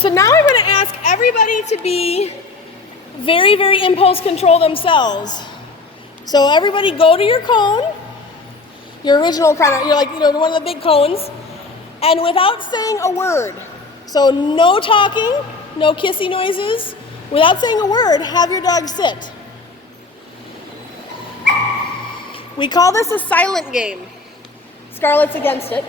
So now I'm going to ask everybody to be very, very impulse control themselves. So everybody go to your cone, your original kind of, one of the big cones, and without saying a word, so no talking, no kissy noises, without saying a word, have your dog sit. We call this a silent game. Scarlett's against it.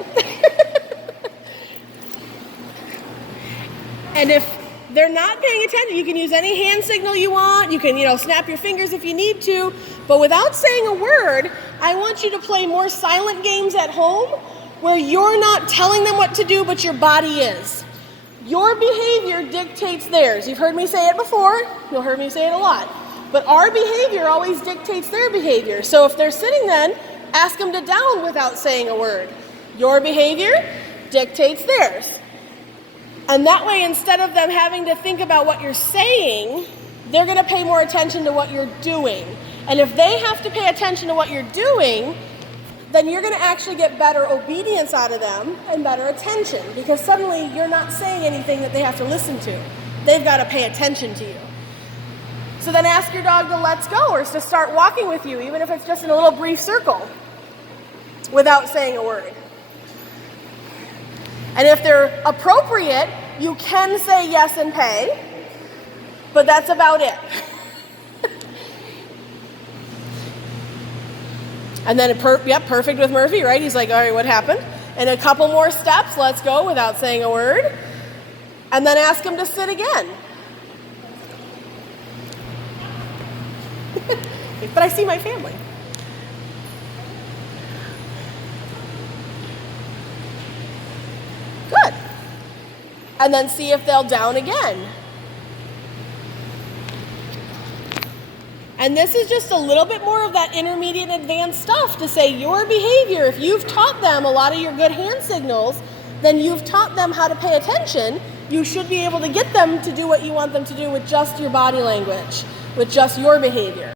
And if they're not paying attention, you can use any hand signal you want. You can, snap your fingers if you need to. But without saying a word, I want you to play more silent games at home where you're not telling them what to do, but your body is. Your behavior dictates theirs. You've heard me say it before. You'll hear me say it a lot. But our behavior always dictates their behavior. So if they're sitting then, ask them to down without saying a word. Your behavior dictates theirs. And that way, instead of them having to think about what you're saying, they're going to pay more attention to what you're doing. And if they have to pay attention to what you're doing, then you're going to actually get better obedience out of them and better attention, because suddenly you're not saying anything that they have to listen to. They've got to pay attention to you. So then ask your dog to let's go, or to start walking with you, even if it's just in a little brief circle, without saying a word. And if they're appropriate, you can say yes and pay, but that's about it. And then, perfect with Murphy, right? He's like, all right, what happened? And a couple more steps, let's go, without saying a word. And then ask him to sit again. But I see my family. Good. And then see if they'll down again. And this is just a little bit more of that intermediate and advanced stuff to say your behavior, if you've taught them a lot of your good hand signals, then you've taught them how to pay attention. You should be able to get them to do what you want them to do with just your body language, with just your behavior.